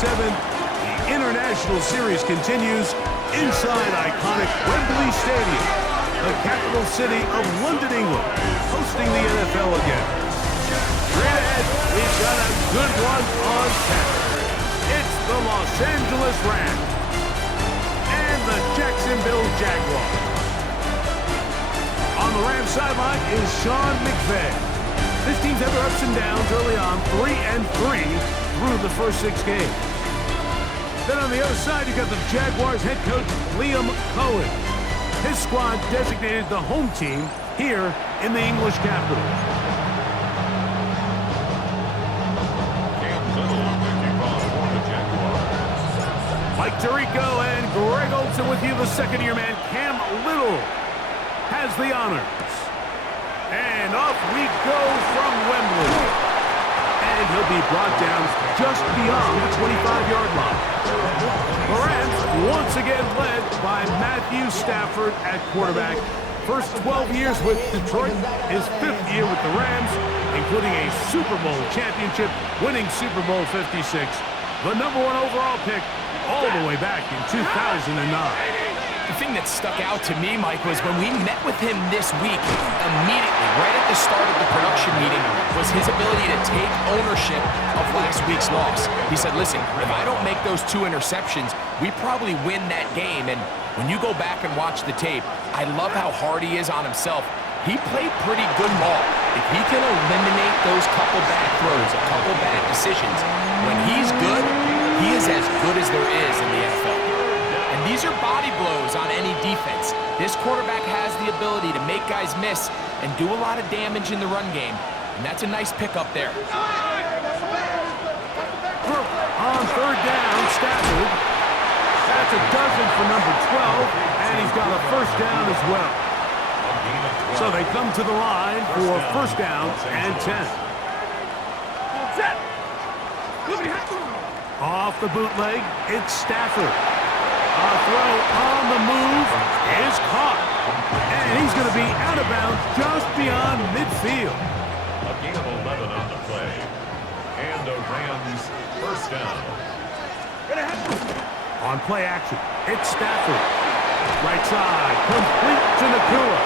the International Series continues inside iconic Wembley Stadium, the capital city of London, England, hosting the NFL again. Straight ahead, we've got a good one on tap. It's the Los Angeles Rams and the Jacksonville Jaguars. On the Rams sideline is Sean McVay. This team's had their ups and downs early on, 3-3 through the first 6 games. Then on the other side, you got the Jaguars head coach Liam Cohen. His squad designated the home team here in the English capital. Mike Tirico and Greg Olsen with you. The second-year man, Cam Little, has the honors. And off we go from Wembley. And he'll be brought down just beyond the 25-yard line. The Rams once again led by Matthew Stafford at quarterback. First 12 years with Detroit, his 5th year with the Rams, including a Super Bowl championship, winning Super Bowl 56. The #1 overall pick all the way back in 2009. The thing that stuck out to me, Mike, was when we met with him this week, immediately, right at the start of the production meeting, was his ability to take ownership of last week's loss. He said, listen, if I don't make those 2 interceptions, we probably win that game. And when you go back and watch the tape, I love how hard he is on himself. He played pretty good ball. If he can eliminate those couple bad throws, a couple bad decisions, when he's good, he is as good as there is in the NFL. And these are body blows on any defense. This quarterback has the ability to make guys miss and do a lot of damage in the run game. And that's a nice pickup there. On third down, Stafford. That's a dozen for number 12, and he's got a first down as well. So they come to the line for first down and 10. Off the bootleg, it's Stafford. A throw on the move is caught. And he's going to be out of bounds just beyond midfield. A gain of 11 on the play. And the Rams first down. On play action, it's Stafford. Right side, complete to Nakua.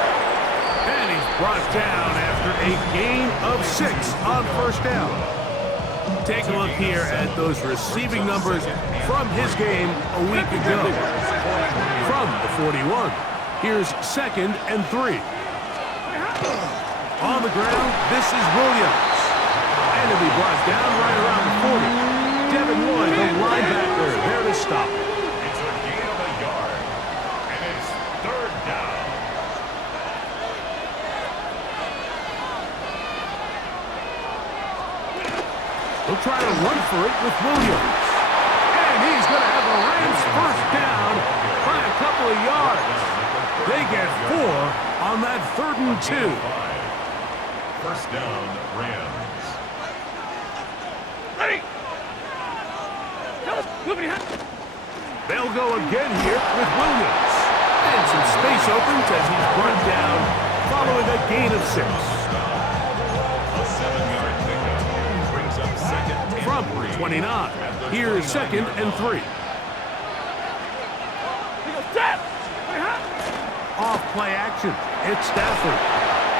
And he's brought down after a gain of 6 on first down. Take a look here at those receiving numbers from his game a week ago. From the 41, here's 2nd and 3. On the ground, this is Williams. And he'll be brought down right around the 40. Devin Lloyd, the linebacker, there to stop. It's a gain of a yard. And it's 3rd down. They'll try to run for it with Williams. And he's going to have the Rams first down by a couple of yards. They get 4 on that 3rd and 2. First down, Rams. Ready. They'll go again here with Williams. And some space opens as he's brought down following a gain of 6. A 7-yard pickup brings up 2nd and From 3. 29, here's 2nd and 3. Off play action, it's Stafford.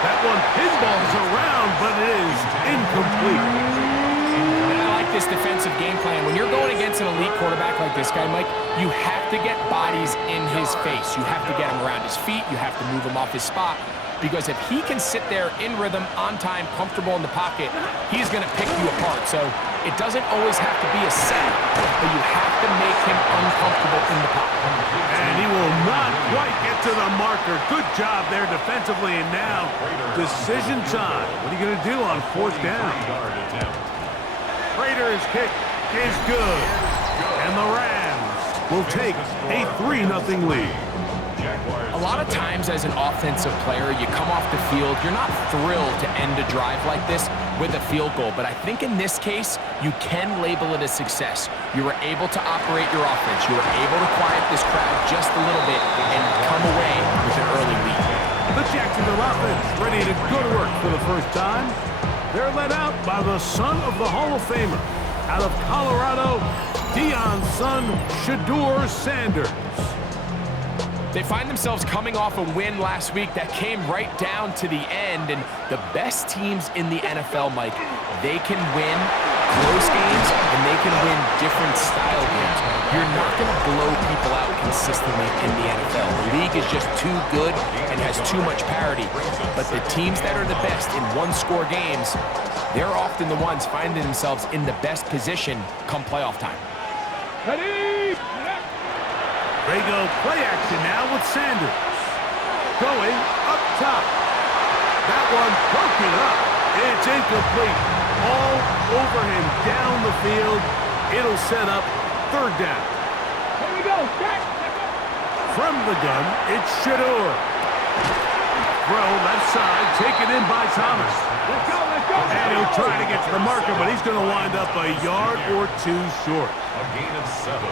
That one pinballs around, but it is incomplete. I like this defensive game plan. When you're going against an elite quarterback like this guy, Mike, you have to get bodies in his face. You have to get him around his feet. You have to move him off his spot. Because if he can sit there in rhythm, on time, comfortable in the pocket, he's going to pick you apart. So it doesn't always have to be a sack, but you have to make him uncomfortable in the pocket. And he will not quite get to the marker. Good job there defensively. And now, decision time. What are you going to do on 4th down? Raiders' kick is good. And the Rams will take a 3-0 lead. A lot of times as an offensive player, you come off the field, you're not thrilled to end a drive like this with a field goal. But I think in this case, you can label it a success. You were able to operate your offense. You were able to quiet this crowd just a little bit and come away with an early lead. The Jacksonville offense ready to go to work for the first time. They're led out by the son of the Hall of Famer out of Colorado, Dion's son, Shedeur Sanders. They find themselves coming off a win last week that came right down to the end, and the best teams in the NFL, Mike, they can win close games and they can win different style games. You're not going to blow people out consistently in the NFL. The league is just too good and has too much parity. But the teams that are the best in one-score games, they're often the ones finding themselves in the best position come playoff time. Ready? They go play action now with Sanders. Going up top. That one broken up. It's incomplete. All over him down the field. It'll set up third down. Here we go. From the gun, it's Shedeur. Throw left side, taken in by Thomas. Let's go, let's go. And he'll try to get to the marker, but he's going to wind up a yard or two short. A gain of 7.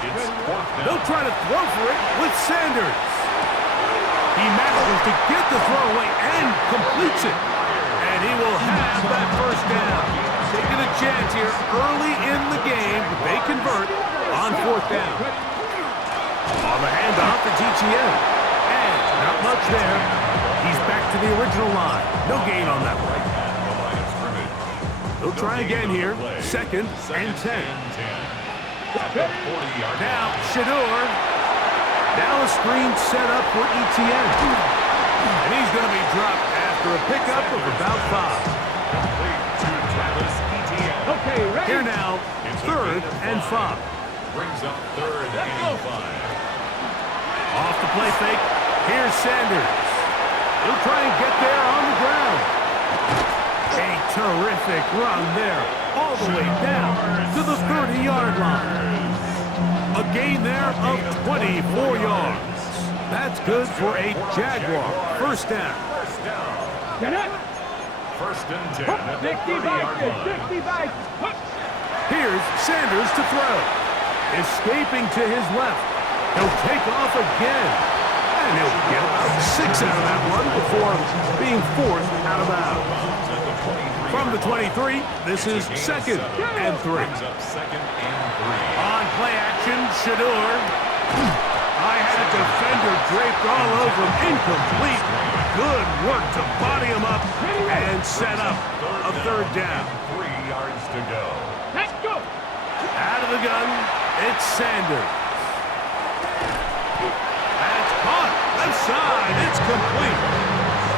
It's 4th down. They'll try to throw for it with Sanders. He manages to get the throw away and completes it. And he will have that first down. Taking a chance here early in the game. They convert on 4th down. On the handoff, it's ETN. And not much there. He's back to the original line. No gain on that one. They'll try again here. 2nd and 10. At the 40-yard line. Now, Shedeur. Now a screen set up for ETN. And he's going to be dropped after a pickup of about 5. Complete to Travis Etienne. Okay, ready? Here now, 3rd and 5. Brings up 3rd and 5. Off the play fake. Here's Sanders. He'll try and get there on the ground. A terrific run there, all the way down to the 30-yard line. A gain there of 24 yards. That's good for a Jaguar. First down. Get it. 1st and 10 at the 60 30-yard back, line. 60 back. Here's Sanders to throw. Escaping to his left. He'll take off again. And he'll get about 6 out of that run before being forced out of bounds. From the 23, this is 2nd and 3. Brings up 2nd and 3. On play action, Shedeur. I had a defender draped all over him. Incomplete. Good work to body him up and set up a 3rd down. 3 yards to go. Let's go. Out of the gun, it's Sanders. That's caught. Left side, it's complete.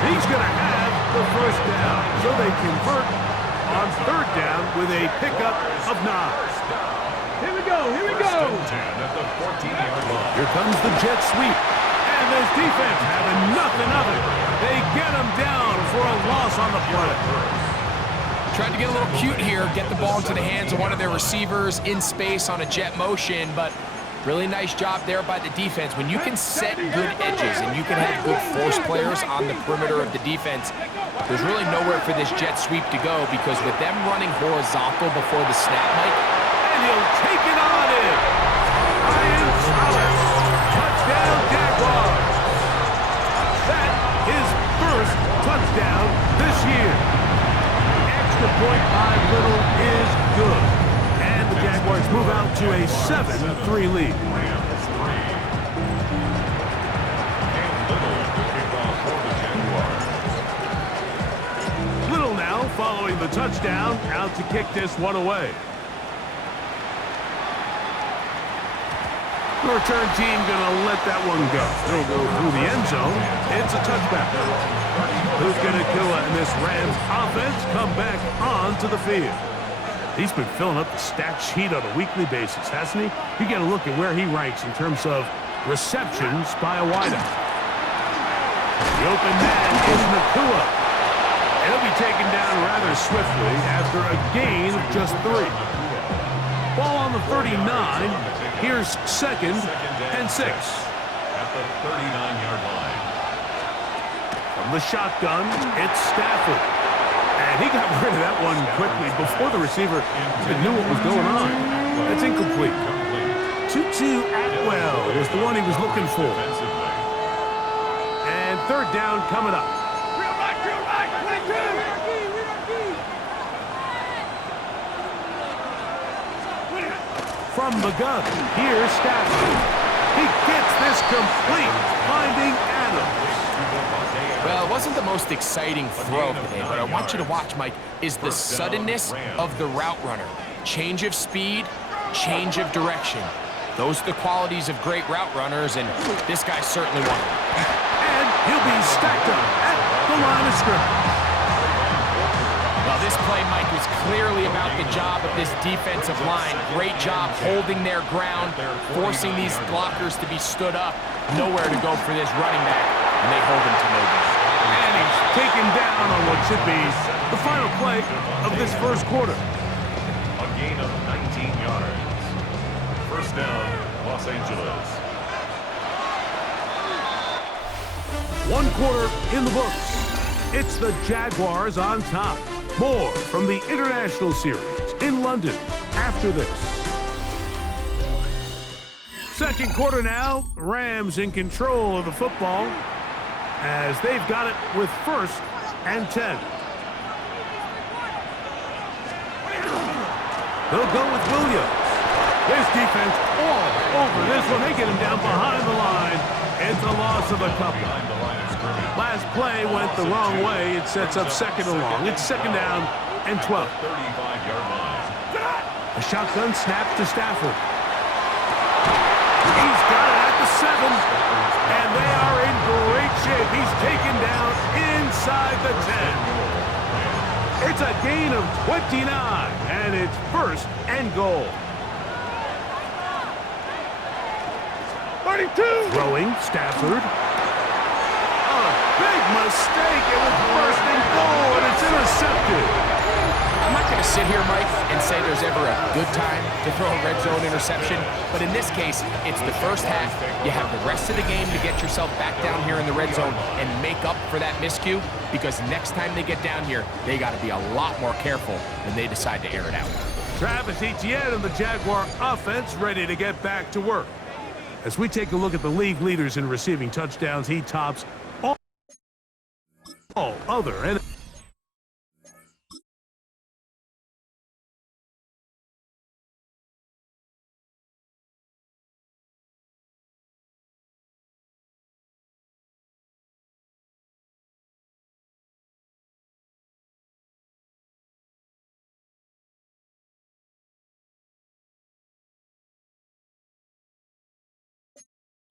He's going to have the first down. So they convert on 3rd down with a pickup of 9. Here we go, here we 1st go. and 10 at the 14-yard line. Here comes the jet sweep. And this defense having nothing of it. They get him down for a loss on the play. Tried to get a little cute here, get the ball into the hands of one of their receivers in space on a jet motion, but really nice job there by the defense. When you can set good edges and you can have good force players on the perimeter of the defense, there's really nowhere for this jet sweep to go, because with them running horizontal before the snap, Mike, And he'll take it on in. Ryan Thomas. Touchdown, Jaguars. That is first touchdown this year. Extra point by Little is good. And the Jaguars move out to a 7-3 lead. Rams 3. And Little to kick off for the Jaguars. Little now following the touchdown, out to kick this one away. The return team gonna let that one go. It'll go through the end zone. It's a touchback. Who's gonna do it? And this Rams offense come back onto the field. He's been filling up the stat sheet on a weekly basis, hasn't he? You get a look at where he ranks in terms of receptions by a wideout. The open man is Nakua. He'll be taken down rather swiftly after a gain of just 3. Ball on the 39. Here's 2nd and 6. At the 39-yard line. From the shotgun, it's Stafford. And he got rid of that one quickly before the receiver even knew what was going on. That's incomplete. Tutu Atwell was the one he was looking for. And 3rd down coming up. Real right, play 2. from the gun. Here's Stafford. He gets this complete, finding Adams. Well, it wasn't the most exciting throw today, but I want you to watch, Mike, is the suddenness of the route runner. Change of speed, change of direction. Those are the qualities of great route runners, and this guy's certainly one of them. And he'll be stacked up at the line of scrimmage. Well, this play, Mike, was clearly about the job of this defensive line. Great job holding their ground, forcing these blockers to be stood up. Nowhere to go for this running back, and they hold him to no good. And he's taken down on what should be the final play of this first quarter. A gain of 19 yards. First down, Los Angeles. 1 quarter in the books. It's the Jaguars on top. More from the International Series in London after this. Second quarter now. Rams in control of the football as they've got it with 1st and 10. They'll go with Williams. This defense all over this one. They get him down behind the line. It's a loss of a couple. Last play went the wrong way. It sets up 2nd and long. It's 2nd down and 12. 35-yard line. A shotgun snap to Stafford. He's got it at the 7. And they are in great shape. He's taken down inside the 10. It's a gain of 29, and it's 1st and goal. 32. Throwing, Stafford. A big mistake. It was 1st and goal, and it's intercepted. I'm not going to sit here, Mike, and say there's ever a good time to throw a red zone interception, but in this case, it's the first half. You have the rest of the game to get yourself back down here in the red zone and make up for that miscue, because next time they get down here, they got to be a lot more careful when they decide to air it out. Travis Etienne and the Jaguar offense ready to get back to work. As we take a look at the league leaders in receiving touchdowns, he tops all other and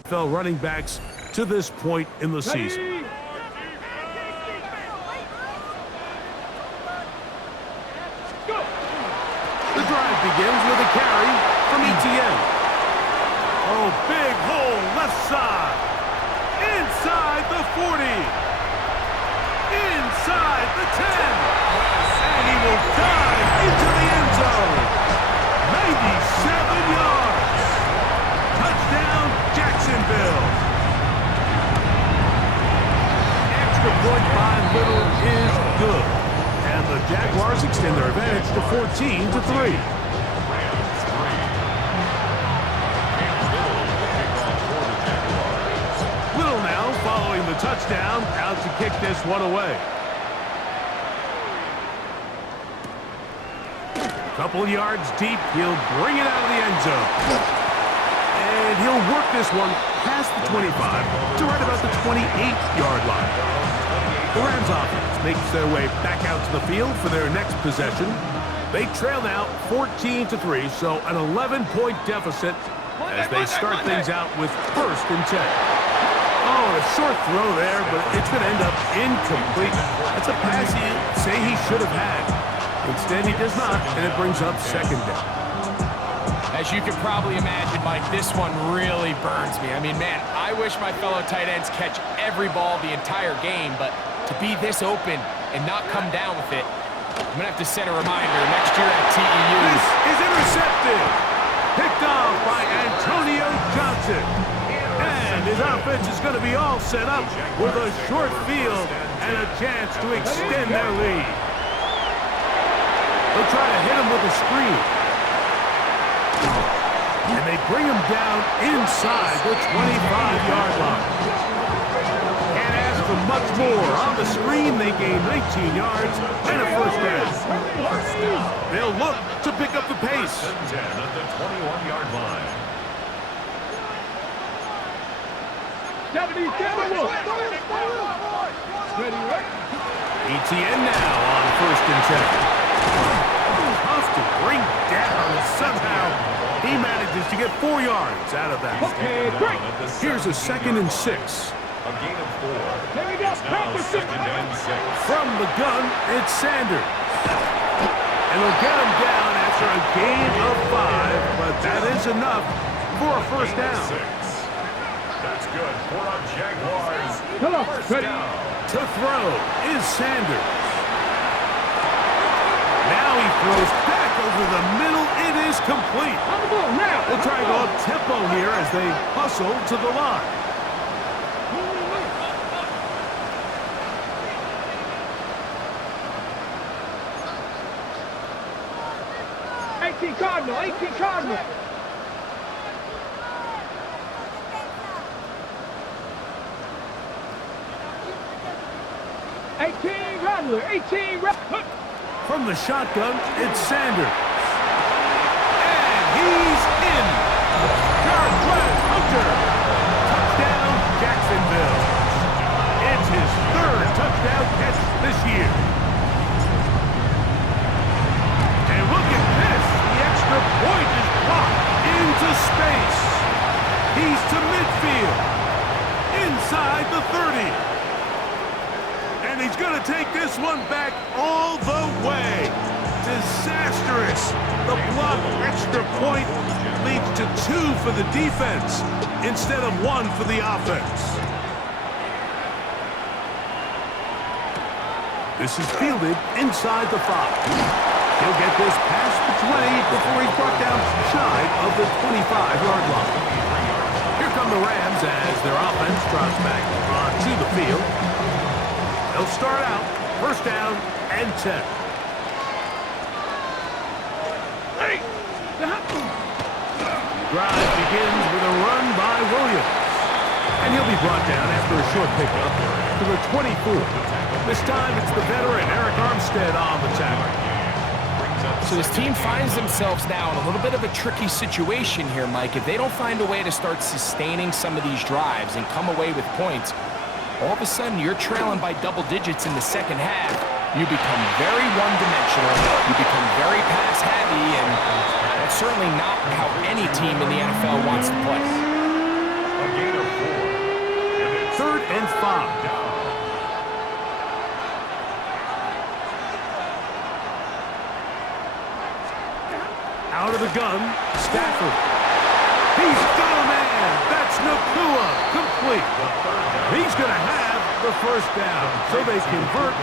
NFL running backs to this point in the season. The drive begins with a carry from Etienne. Oh, big hole left side. Inside the 40. Inside the 10. And he will dive into the end zone. 97 yards. Touchdown, Jacksonville. Extra point by Little is good. And the Jaguars extend their advantage to 14-3. Little now following the touchdown, out to kick this one away. Couple yards deep, he'll bring it out of the end zone. And he'll work this one past the 25 to right about the 28-yard line. The Rams offense makes their way back out to the field for their next possession. They trail now 14-3, so an 11-point deficit as they start things out with 1st and 10. Oh, a short throw there, but it's going to end up incomplete. That's a pass he'd say he should have had. Instead, he does not, and it brings up 2nd down. As you can probably imagine, Mike, this one really burns me. I mean, man, I wish my fellow tight ends catch every ball the entire game, but to be this open and not come down with it, I'm going to have to set a reminder next year at TEU. This is intercepted. Picked off by Antonio Johnson. And his offense is going to be all set up with a short field and a chance to extend their lead. They'll try to hit him with a screen. And they bring him down inside the 25-yard line. Can't ask and much more. On the screen, they gain 19 yards and a first down. They'll look to pick up the pace. 10 at the 21-yard line. 77 more. Ready, right? ETN now on 1st and 10. Tough to bring down. Somehow he manages to get 4 yards out of that. Okay, great. Here's a 2nd and 6. A gain of 4. Here we go. It's now 2nd and 6. From the gun, it's Sanders. And they'll get him down after a gain of 5, but that is enough for a first down. 6. That's good for a Jaguars. Hello, First ready? down. To throw is Sanders. Now he throws back over the middle. It is complete. On the ball now. They'll try to go up tempo here as they hustle to the line. Cardinal, 18 Cardinal. From the shotgun, it's Sanders. And he's in. Jarquez Hunter. Touchdown, Jacksonville. It's his 3rd touchdown catch this year. And look at this. The extra point is blocked into space. He's to midfield. Inside the 30. And he's going to take this one back all the way. Disastrous. The blocked extra point leads to 2 for the defense instead of 1 for the offense. This is fielded inside the 5. He'll get this past the 20 before he's brought down shy of the 25-yard line. Here come the Rams as their offense drops back onto the field. They'll start out, first down and 10. Drive begins with a run by Williams. And he'll be brought down after a short pickup to the 24. This time it's the veteran Eric Armstead on the tackle. So this team finds themselves now in a little bit of a tricky situation here, Mike. If they don't find a way to start sustaining some of these drives and come away with points, all of a sudden you're trailing by double digits in the second half. You become very one-dimensional. You become very pass-heavy, and that's certainly not how any team in the NFL wants to play. A gain of 4. 3rd and 5. Out of the gun, Stafford. He's got a man. That's Nakua. Complete. He's going to have the first down. So they convert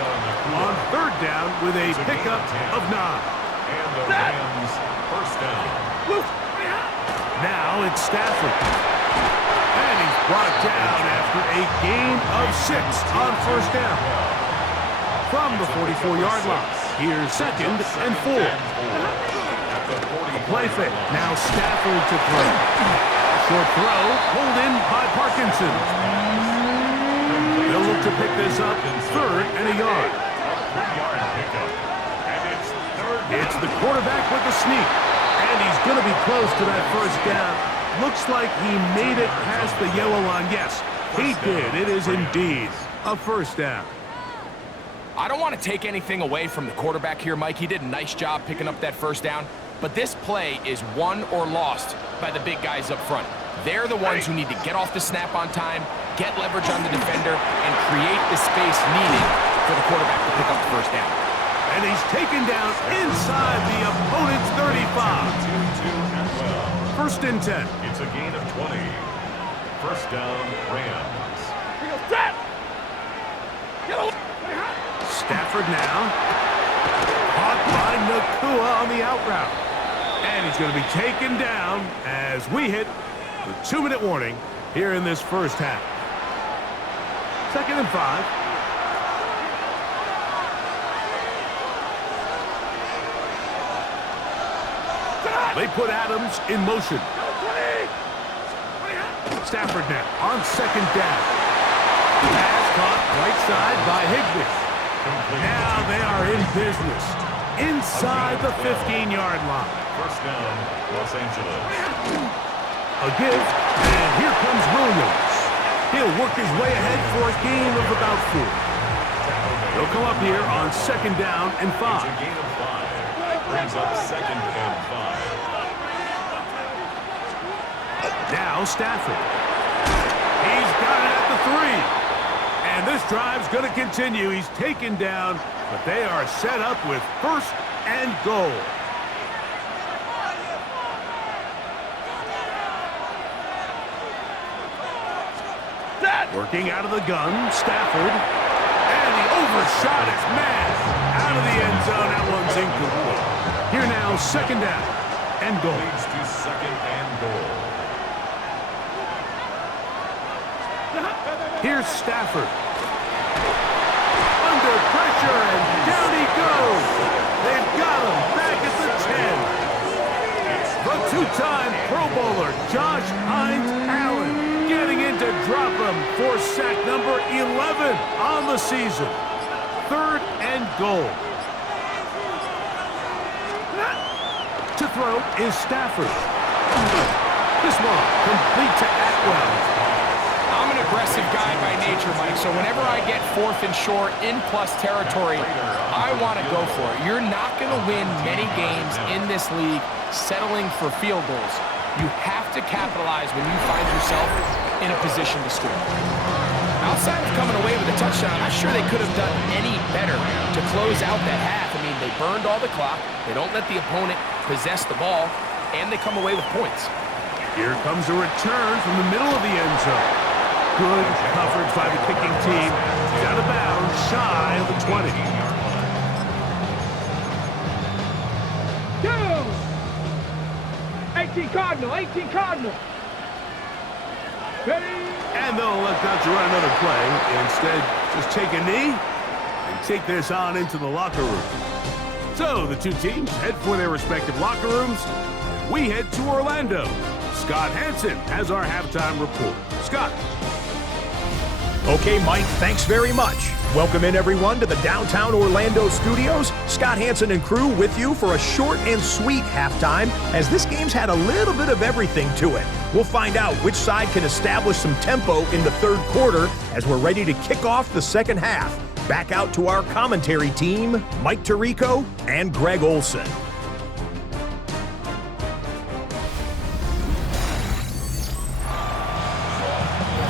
on 3rd down with a pickup of 9. And the Rams first down. Now it's Stafford. And he's brought down after a gain of 6 on first down. From the 44-yard line. Here's 2nd and 4. Play fake. Now Stafford to throw. Short throw, pulled in by Parkinson. They'll look to pick this up in 3rd and a yard. 3-yard pickup. And it's 3rd down. It's the quarterback with the sneak. And he's going to be close to that first down. Looks like he made it past the yellow line. Yes, he did. It is indeed a first down. I don't want to take anything away from the quarterback here, Mike. He did a nice job picking up that first down. But this play is won or lost by the big guys up front. They're the ones who need to get off the snap on time, get leverage on the defender, and create the space needed for the quarterback to pick up the first down. And he's taken down inside the opponent's 35. 2-2 and 1st and 10. It's a gain of 20. First down, Rams. Stafford now. Caught by Nakua on the out route. And he's going to be taken down as we hit the 2-minute warning here in this first half. 2nd and 5. They put Adams in motion. Stafford now on 2nd down. Pass caught right side by Higbee. Now they are in business inside the 15-yard line. First down, Los Angeles. A give, and here comes Williams. He'll work his way ahead for a gain of about 4. He'll come up here on 2nd down and 5. It's a gain of 5. Brings up 2nd and 5. Now Stafford. He's got it at the 3. And this drive's going to continue. He's taken down, but they are set up with 1st and goal. Working out of the gun, Stafford. And the overshot is man. Out of the end zone, that one's incomplete. Here now, 2nd down and goal. Leads to 2nd and goal. Here's Stafford. Under pressure, and down he goes. They've got him back at the 10. The 2-time Pro Bowler, Josh Hines Allen, getting in to drop him for sack number 11 on the season. 3rd and goal. To throw is Stafford. This one complete to Atwell. I'm an aggressive guy by nature, Mike, so whenever I get 4th and short in plus territory, I want to go for it. You're not going to win many games in this league settling for field goals. You have to capitalize when you find yourself in a position to score. Outside of coming away with a touchdown, I'm not sure they could have done any better to close out that half. I mean, they burned all the clock, they don't let the opponent possess the ball, and they come away with points. Here comes a return from the middle of the end zone. Good coverage by the kicking team. He's out of bounds, shy of the 20. 18 Cardinal, 18 Cardinal. Ready? And they'll elect not to run another play. Instead, just take a knee and take this on into the locker room. So the two teams head for their respective locker rooms. We head to Orlando. Scott Hansen has our halftime report. Scott. Okay, Mike, thanks very much. Welcome in, everyone, to the downtown Orlando studios. Scott Hansen and crew with you for a short and sweet halftime, as this game's had a little bit of everything to it. We'll find out which side can establish some tempo in the 3rd quarter as we're ready to kick off the 2nd half. Back out to our commentary team, Mike Tirico and Greg Olson.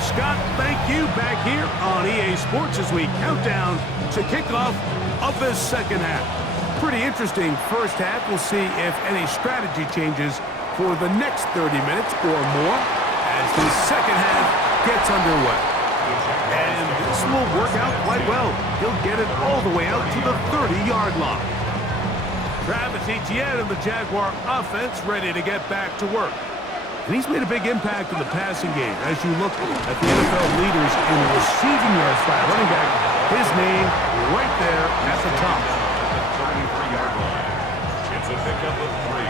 Scott, thank you back here on EA Sports as we count down to kickoff of this 2nd half. Pretty interesting first half. We'll see if any strategy changes for the next 30 minutes or more as the 2nd half gets underway. And this will work out quite well. He'll get it all the way out to the 30-yard line. Travis Etienne and the Jaguar offense ready to get back to work. And he's made a big impact in the passing game. As you look at the NFL leaders in receiving yards by running back, his name right there at the top. 33-yard line. It's a pickup of 3.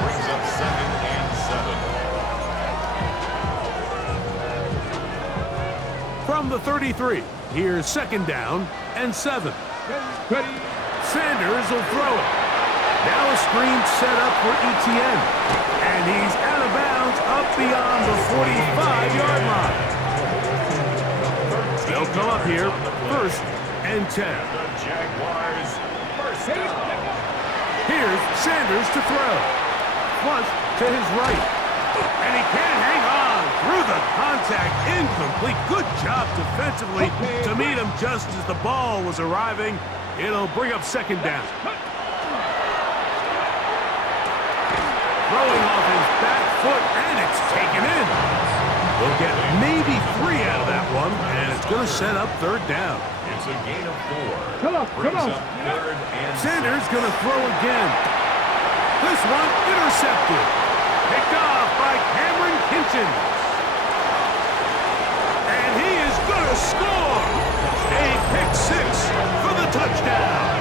Brings up 2nd and 7. From the 33, here's 2nd down and 7. Ready? Sanders will throw it. Now a screen set up for Etienne. And he's out of bounds up beyond the 45-yard line. They'll come up here 1st and 10. The Jaguars first down. Here's Sanders to throw. Flush to his right. And he can't hang on through the contact. Incomplete. Good job defensively to meet him just as the ball was arriving. It'll bring up 2nd down. Throwing off his back foot, and it's taken in. We'll get maybe 3 out of that one, and it's going to set up 3rd down. It's a gain of 4. Come on, come Brings on. up 3rd and Sanders going to throw again. This one intercepted. Picked off by Cameron Kinchins. And he is going to score. A pick 6 for the touchdown.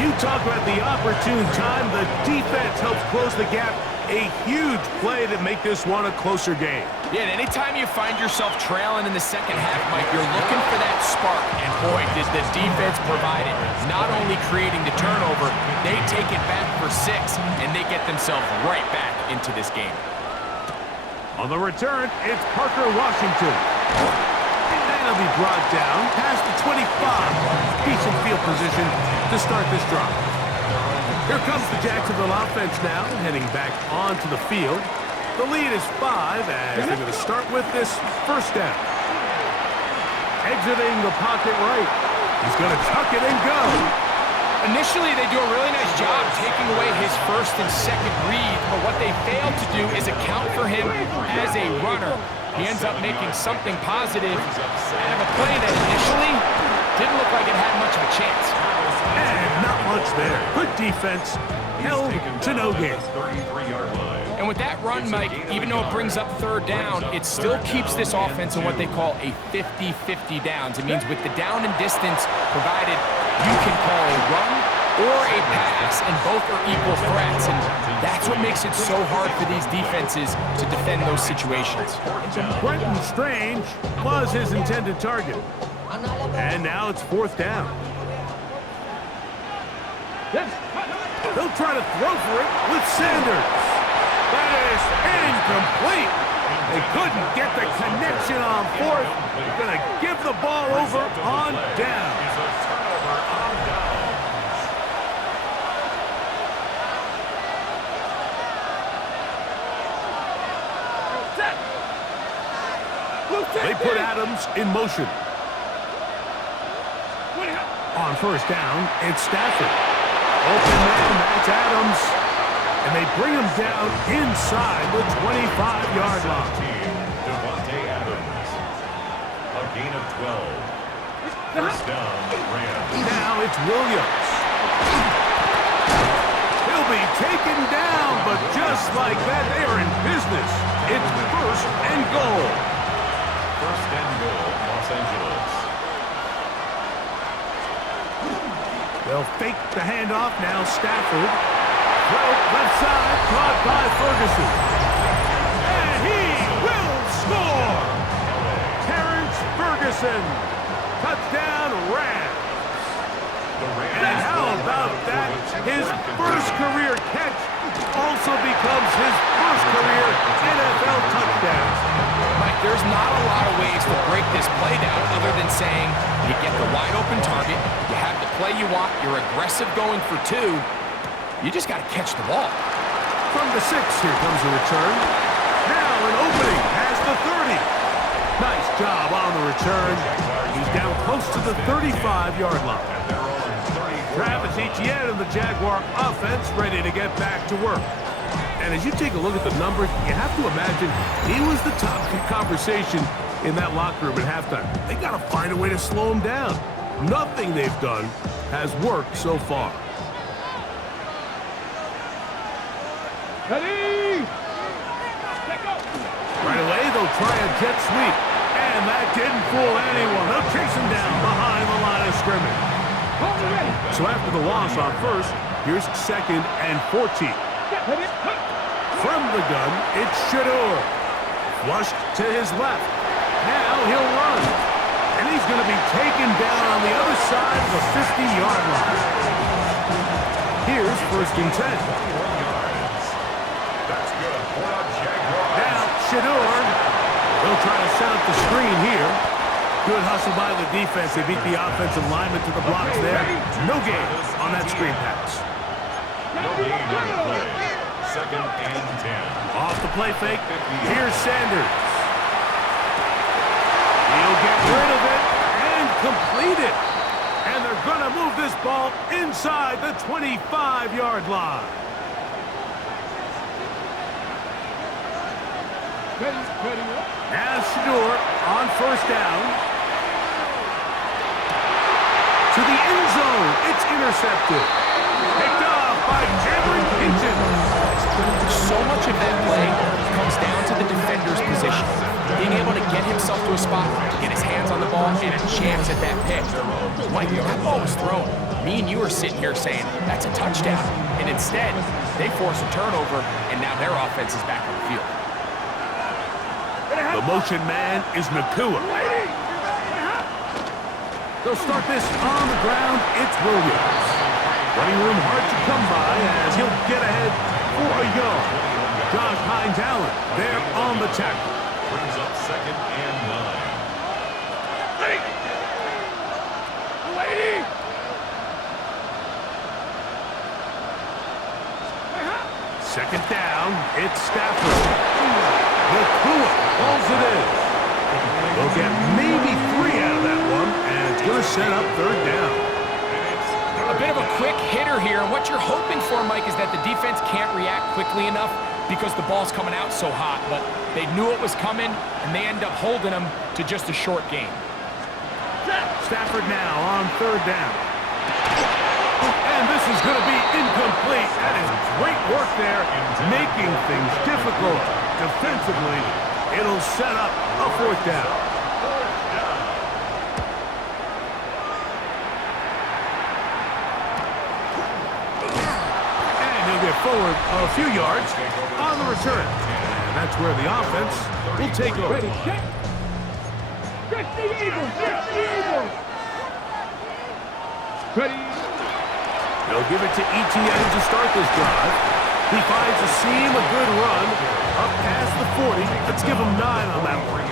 You talk about the opportune time. The defense helps close the gap. A huge play to make this one a closer game. Yeah, and anytime you find yourself trailing in the second half, Mike, you're looking for that spark. And boy, did the defense provide it. Not only creating the turnover, they take it back for 6, and they get themselves right back into this game. On the return, it's Parker Washington. And he'll be brought down past the 25. Decent field position to start this drive. Here comes the Jacksonville offense now, heading back onto the field. The lead is 5 as they're going to start with this first down. Exiting the pocket right. He's going to tuck it and go. Initially, they do a really nice job taking away his first and second read, but what they fail to do is account for him as a runner. He ends up making something positive out of a play that initially didn't look like it had much of a chance. And not much there. Good defense. Held to no gain. And with that run, Mike, even though it brings up third down, it still keeps this offense in what they call a 50-50 downs. It means with the down and distance provided, you can call a run or a pass, and both are equal threats. And that's what makes it so hard for these defenses to defend those situations. Brenton Strange was his intended target. And now it's fourth down. They'll try to throw for it with Sanders. That is incomplete. They couldn't get the connection on fourth. Going to give the ball over on down. They put Adams in motion. On first down, it's Stafford. Open man, that's Adams. And they bring him down inside the 25-yard line. A gain of 12. First down, Rams. Now it's Williams. He'll be taken down, but just like that, they are in business. It's first and goal. First and goal, Los Angeles. They'll fake the handoff now. Stafford. Throw left side, caught by Ferguson. And he will score! Terrence Ferguson. Touchdown, Rams. And how about that? His first career catch also becomes his first career NFL touchdown. Mike, there's not a lot of ways to break this play down other than saying you get the wide open target, you have the play you want, you're aggressive going for 2, you just got to catch the ball. From the 6, here comes a return. Now an opening has the 30. Nice job on the return. He's down close to the 35-yard line. Travis Etienne and the Jaguar offense ready to get back to work. And as you take a look at the numbers, you have to imagine he was the top conversation in that locker room at halftime. They got to find a way to slow him down. Nothing they've done has worked so far. Ready? Right away, they'll try a jet sweep. And that didn't fool anyone. They'll chase him down behind the line of scrimmage. So after the loss on first, here's second and 14. From the gun, it's Shador. Flushed to his left. Now he'll run. And he's going to be taken down on the other side of the 50-yard line. Here's first and 10. Now Shador. They'll try to set up the screen here. Good hustle by the defense. They beat the offensive lineman to the blocks there. No gain on that screen pass. No gain on the play. Second and 10. Off the play fake. Here's Sanders. He'll get rid of it and complete it. And they're going to move this ball inside the 25-yard line. Now Shador on first down. To the end zone. It's intercepted. Picked off by Cameron Hitchens. So much of that play comes down to the defender's position. Being able to get himself to a spot, get his hands on the ball, and a chance at that pick. Mike, that ball was thrown. Me and you are sitting here saying, that's a touchdown. And instead, they force a turnover, and now their offense is back on the field. The motion man is Nakua. They'll start this on the ground. It's Williams. Running room hard to come by as he'll get ahead for a yard. Josh Hines Allen there on the tackle. Brings up 2nd and 9. Second down, it's Stafford. Nakua pulls it in. They'll get maybe 3 out of that one, and it's going to set up 3rd down. A bit of a quick hitter here. What you're hoping for, Mike, is that the defense can't react quickly enough because the ball's coming out so hot. But they knew it was coming, and they end up holding them to just a short game. Stafford now on 3rd down. And this is going to be incomplete. That is great work there, making things difficult defensively. It'll set up a 4th down. And he'll get forward a few yards on the return. And that's where the offense will take over. Ready, set. Stretch the Eagles, stretch the Eagles. Ready. They'll give it to ETN to start this drive. He finds a seam, a good run, up past the 40. Let's give him 9 on that one.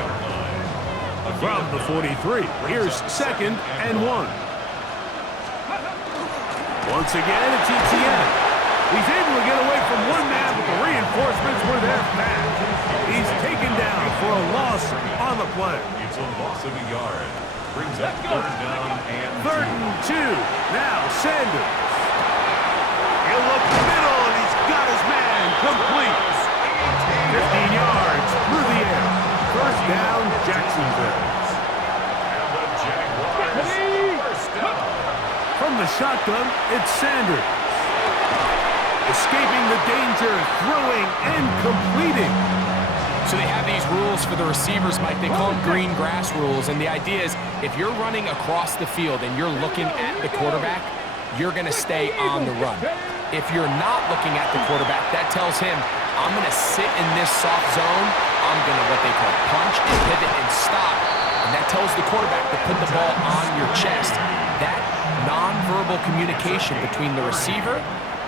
From the 43, here's 2nd and 1. Once again, it's ETN. He's able to get away from one man, but the reinforcements were there fast. He's taken down for a loss on the play. It's a loss of a yard. Brings up 3rd down and 3rd and 2. Now Sanders. He'll look middle, and he's got his man complete. 15 yards through the air. 1st down, Jacksonville. And the Jaguars first down. From the shotgun, it's Sanders. Escaping the danger, throwing and completing. So they have these rules for the receivers, Mike. They call them green grass rules. And the idea is if you're running across the field and you're looking at the quarterback, you're going to stay on the run. If you're not looking at the quarterback, that tells him, I'm going to sit in this soft zone. I'm going to what they call punch and pivot and stop. And that tells the quarterback to put the ball on your chest. That nonverbal communication between the receiver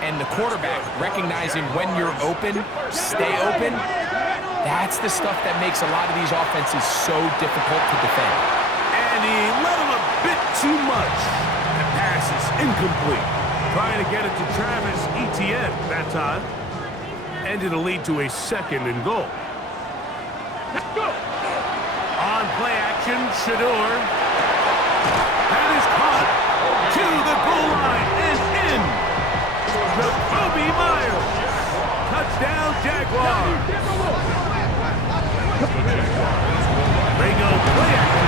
and the quarterback, recognizing when you're open, stay open, that's the stuff that makes a lot of these offenses so difficult to defend. And he let him a bit too much. The pass is incomplete. Trying to get it to Travis Etienne that time. And it'll lead to a 2nd and goal. Let's go. On play action, Shador. That is caught to the goal line and in. Jacoby Myers. Touchdown, Jaguars. They go play action.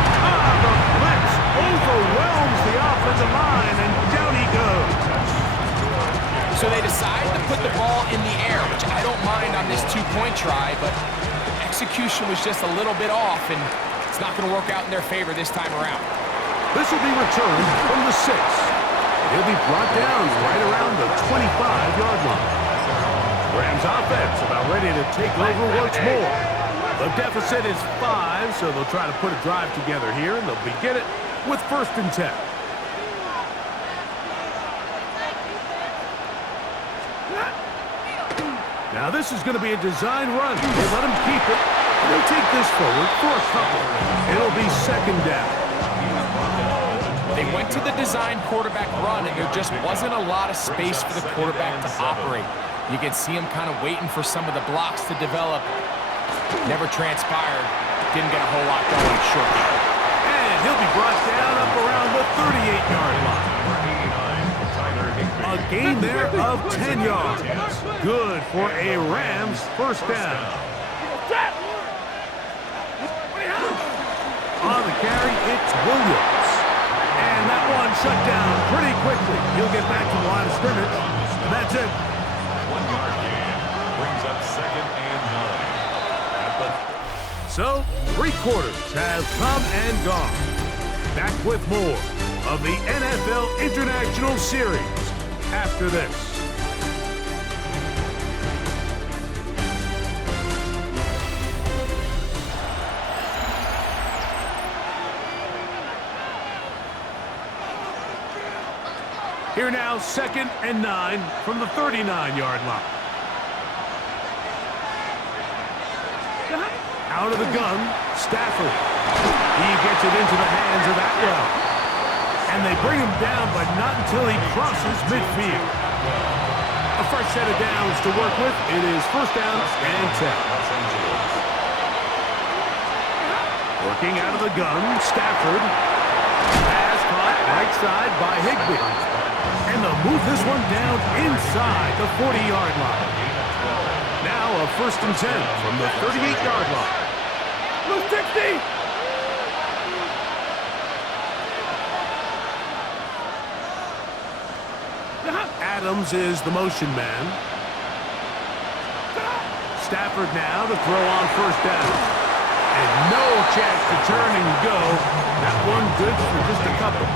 The blitz overwhelms the offensive line, and down he goes. So they decide to put the ball in the air, which I don't mind on this 2-point try, but execution was just a little bit off, and it's not going to work out in their favor this time around. This will be returned from the 6. He'll be brought down right around the 25-yard line. Rams offense about ready to take over once more. The deficit is 5, so they'll try to put a drive together here, and they'll begin it with 1st and 10. Now this is going to be a design run. They let him keep it. They'll take this forward for a couple. It'll be 2nd down. They went to the design quarterback run, and there just wasn't a lot of space for the quarterback to operate. You can see him kind of waiting for some of the blocks to develop. Never transpired. Didn't get a whole lot going short game. And he'll be brought down up around the 38-yard line. A gain there of 10 yards. Good for a Rams 1st down. On the carry, it's Williams. And that one shut down pretty quickly. He'll get back to the line of scrimmage. And that's it. 1-yard gain. Brings up 2nd and 9. So, 3 quarters have come and gone. Back with more of the NFL International Series after this. Here now, 2nd and 9 from the 39-yard line. Out of the gun, Stafford. He gets it into the hands of Atwell. And they bring him down, but not until he crosses midfield. A fresh set of downs to work with. It is 1st down and 10. Working out of the gun, Stafford. Pass caught right side by Higbee. And they'll move this one down inside the 40-yard line. Now a 1st and 10 from the 38-yard line. Blue 60! Adams is the motion man. Stafford now to throw on 1st down. And no chance to turn and go. That one good for just a couple.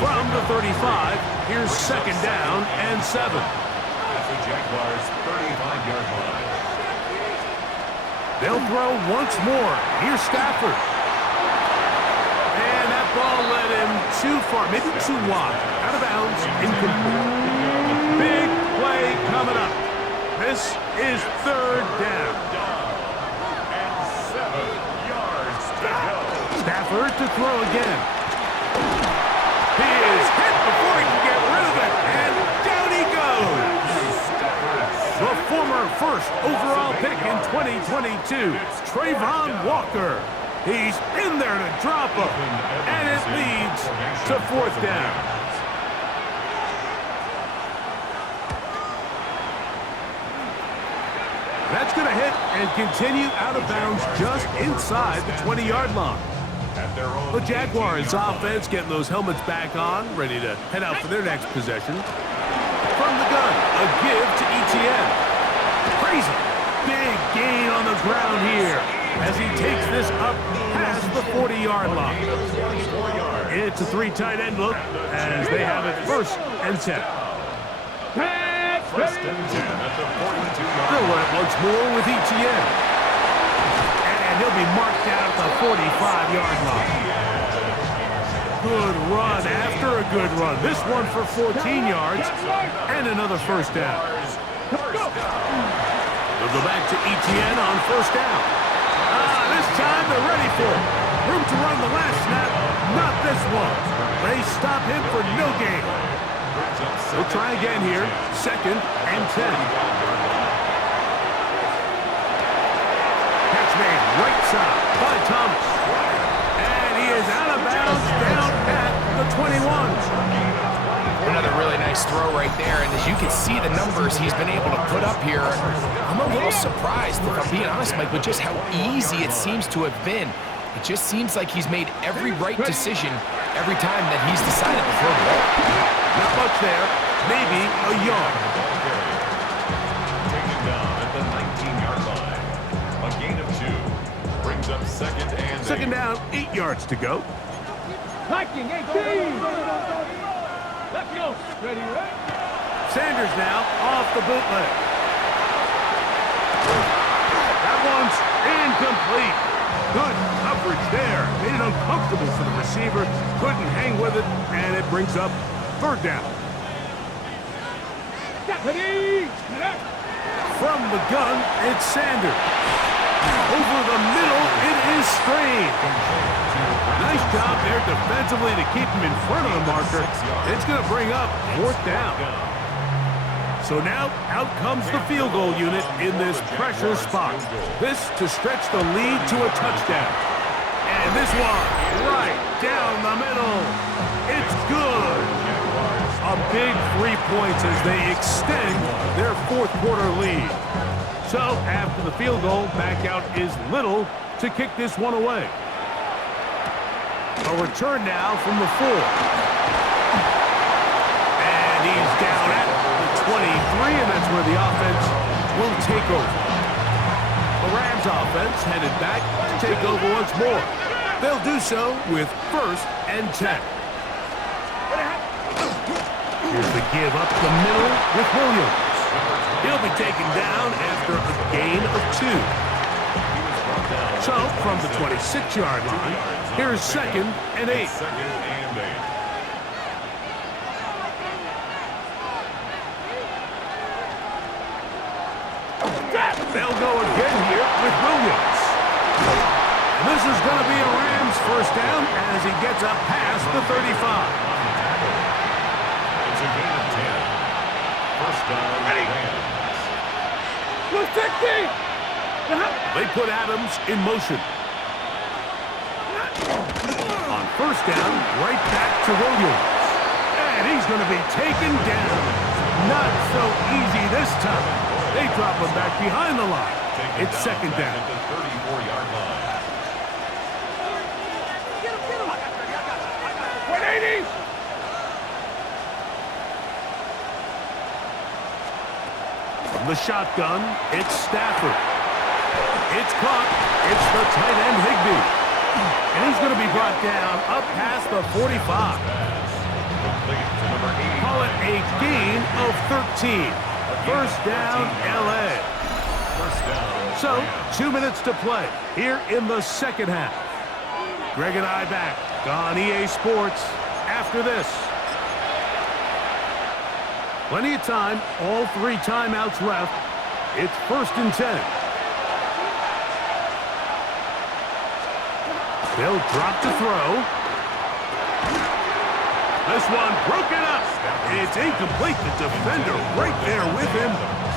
From the 35, here's 2nd down and 7. At the Jaguars' 35-yard line. They'll throw once more. Here's Stafford. And that ball led him too far, maybe too wide. Out of bounds, incomplete. Big play coming up. This is 3rd down. And 7 yards to go. Stafford to throw again. He is hit before he can get rid of it, and down he goes. The former 1st overall pick in 2022, Trayvon Walker. He's in there to drop him, and it leads to 4th down. That's going to hit and continue out of bounds just inside the 20-yard line. The Jaguars offense getting those helmets back on, ready to head out for their next possession. From the gun, a give to Etienne. Crazy. Big gain on the ground here as he takes this up past the 40-yard line. It's a 3 tight end look as they have it 1st and 10. 1st and 10 at the 42-yard They'll line. run it once more with Etienne. And he'll be marked down at the 45-yard line. Good run after a good run. This one for 14 yards and another 1st down. They'll go back to Etienne on 1st down. This time they're ready for it. Room to run the last snap, not this one. They stop him for no gain. We'll try again here, 2nd and 10. Catch made right side by Thomas. And he is out of bounds down at the 21. Another really nice throw right there, and as you can see the numbers he's been able to put up here, I'm a little surprised, if I'm being honest, Mike, with just how easy it seems to have been. It just seems like he's made every right decision every time that he's decided to throw the ball. Not much there, maybe a yard. Taken down at the 19-yard line. A gain of 2 brings up 2nd and 8. 2nd down, 8 yards to go. Hiking 18! Let's go! Ready, right? Sanders now off the bootleg. That one's incomplete. Good coverage there. Made it uncomfortable for the receiver. Couldn't hang with it, and it brings up 3rd down. Stephanie! From the gun, it's Sanders. Over the middle, it is Strain. Nice job there defensively to keep him in front of the marker. It's going to bring up 4th down. So now, out comes the field goal unit in this pressure spot. This to stretch the lead to a touchdown. And this one, right down the middle. It's good. A big 3 points as they extend their 4th quarter lead. So, after the field goal, back out is Little to kick this one away. A return now from the 4. And he's down at the 23, and that's where the offense will take over. The Rams offense headed back to take over once more. They'll do so with 1st and 10. Here's the give up the middle with Williams. He'll be taken down after a gain of 2. So, from the 26-yard line, here's 2nd and 8. 2nd and 8. They'll go again here with Williams. And this is going to be a Rams first down as he gets up past the 35. It's a gain of 10. First down, Rams. 260! They put Adams in motion. On first down, right back to Williams. And he's going to be taken down. Not so easy this time. They drop him back behind the line. It's second down. At the 34-yard line. 180! From the shotgun, it's Stafford. It's caught. It's the tight end, Higbee. And he's going to be brought down up past the 45. Complete to number 80. Call it a gain of 13. First down, L.A. First down. So, 2 minutes to play here in the second half. Greg and I back on EA Sports after this. Plenty of time, all 3 timeouts left. It's 1st and 10. They'll drop to throw. This one broken up. It's incomplete. The defender right there with him.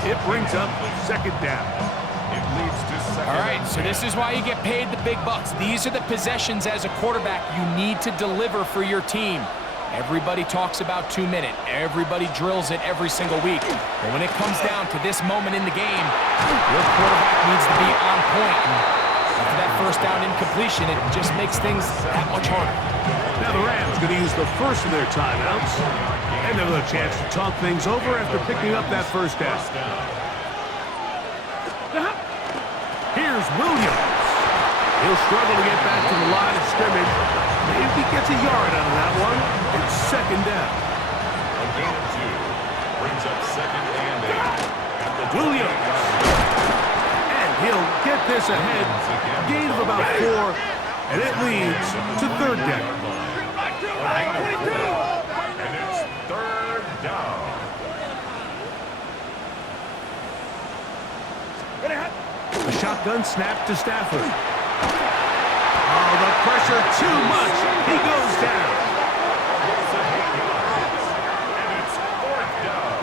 It brings up second down. It leads to second. All right, so this is why you get paid the big bucks. These are the possessions as a quarterback you need to deliver for your team. Everybody talks about 2 minutes. Everybody drills it every single week. But when it comes down to this moment in the game, your quarterback needs to be on point. After that first down incompletion, it just makes things that much harder. Now the Rams going to use the first of their timeouts. And they'll have a chance to talk things over after picking up that first down. Here's Williams. He'll struggle to get back to the line of scrimmage. Maybe he gets a yard out of that one. It's second down. A gain of 2 brings up second and 8. At the Williams. And he'll get this ahead. Gain of about 4. And it leads to third down. And it's third down. The shotgun snap to Stafford. Oh, the pressure too much. He goes down. And it's fourth down.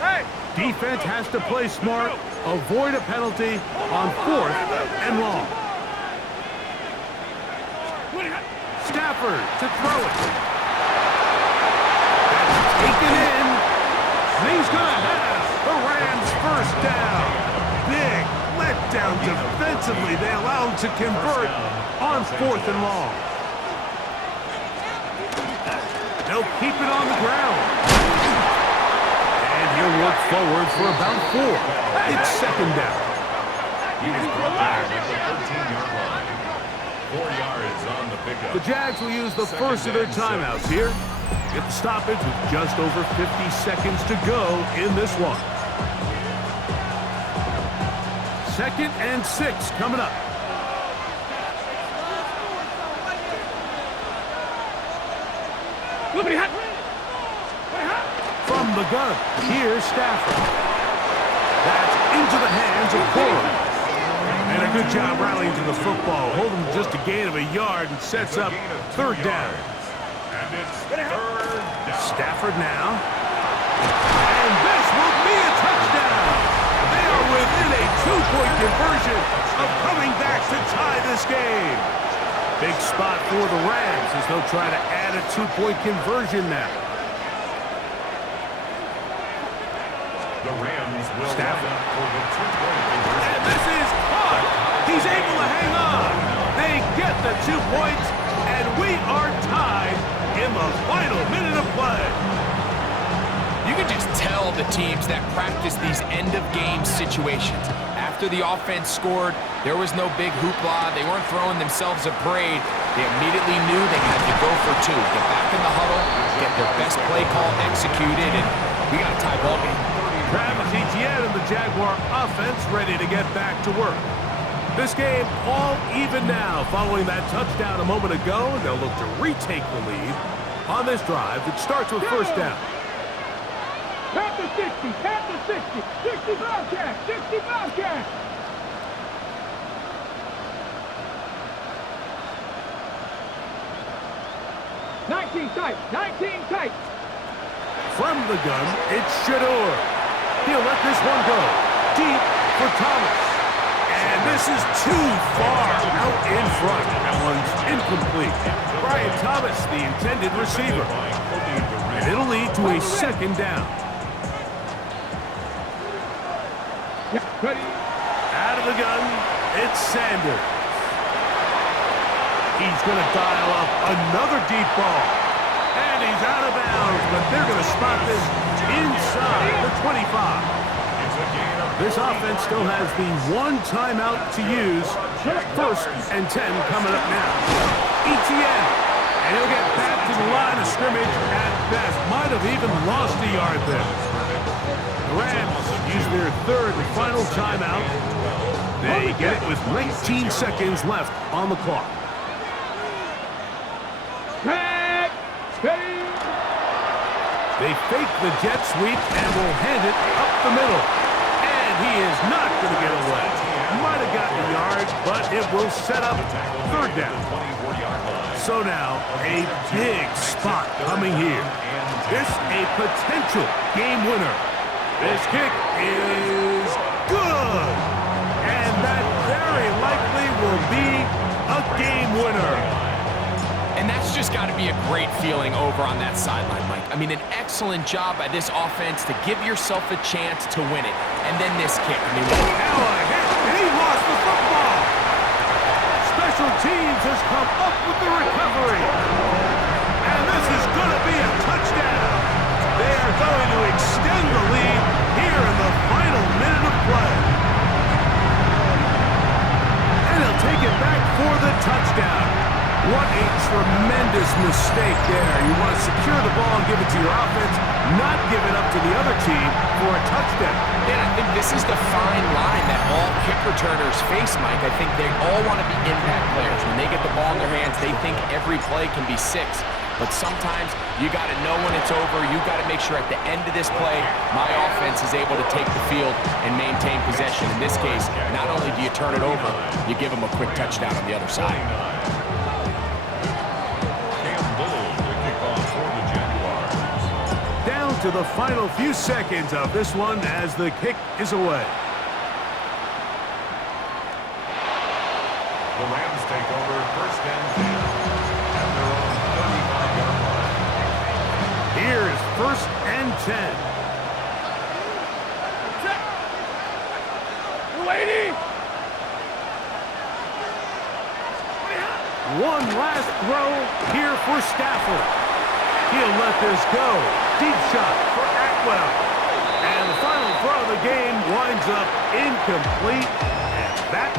Hey! Defense has to play smart, avoid a penalty on 4th and long. Stafford to throw it. That's taken in. And he's going to have the Rams first down. Big letdown defensively. They allow him to convert on 4th and long. They'll keep it on the ground. And he'll work forward for about 4. It's second down. He was brought down at the 13-yard line. 4 yards on the pickup. The Jags will use the first of their timeouts here. Get the stoppage with just over 50 seconds to go in this one. 2nd and 6 coming up. From the gun, here's Stafford. That's into the hands of Corey. And a good job rallying to the football. Holding just a gain of a yard and sets up third down. And it's third down. Stafford now. And this will be a touchdown. They are within a 2-point conversion of coming back to tie this game. Big spot for the Rams as they'll try to add a 2-point conversion now. The Rams will Stafford. line up for the 2-point conversion. And this is caught. He's able to hang on. They get the 2 points, and we are tied in the final minute of play. You can just tell the teams that practice these end-of-game situations. After the offense scored, there was no big hoopla. They weren't throwing themselves a parade. They immediately knew they had to go for 2. Get back in the huddle, get their best play call executed, and we got a tie ball game. Travis Etienne and the Jaguar offense ready to get back to work. This game all even now following that touchdown a moment ago. They'll look to retake the lead on this drive that starts with first down. Tap the 60, tap 60 Bobcat! 60 Bobcat! Tight, 19 tight. From the gun, it's Shador. He'll let this one go. Deep for Thomas. And this is too far out in front. That one's incomplete. Brian Thomas, the intended receiver. And it'll lead to a second down. Ready. Out of the gun, it's Sanders. He's going to dial up another deep ball. And he's out of bounds, but they're going to spot this inside the 25. This offense still has the one timeout to use. First and 10 coming up now. ETN. And he'll get back to the line of scrimmage at best. Might have even lost a yard there. The Rams use their third and final timeout. They get it with 19 seconds left on the clock. They fake the jet sweep and will hand it up the middle. And he is not going to get away. Might have gotten a yard, but it will set up third down. So now, a big spot coming here. This a potential game winner. This kick is good. And that very likely will be a game winner. And that's just got to be a great feeling over on that sideline, Mike. I mean, an excellent job by this offense to give yourself a chance to win it. And then this kick. I mean, now a hit, and he lost the football. Special teams has come up with the recovery. And this is going to be a touchdown. They are going to extend the lead here in the final minute of play. And he'll take it back for the touchdown. What a tremendous mistake there. You want to secure the ball and give it to your offense, not give it up to the other team for a touchdown. And I think this is the fine line that all kick returners face, Mike. I think they all want to be impact players. When they get the ball in their hands, they think every play can be 6. But sometimes you got to know when it's over. You got to make sure at the end of this play, my offense is able to take the field and maintain possession. In this case, not only do you turn it over, you give them a quick touchdown on the other side. To the final few seconds of this one as the kick is away. The Rams take over first and 10 at their own 35-yard line. Here's first and 10. Lady! One last throw here for Stafford. He'll let this go. Deep shot for Atwell. And the final throw of the game winds up incomplete. And that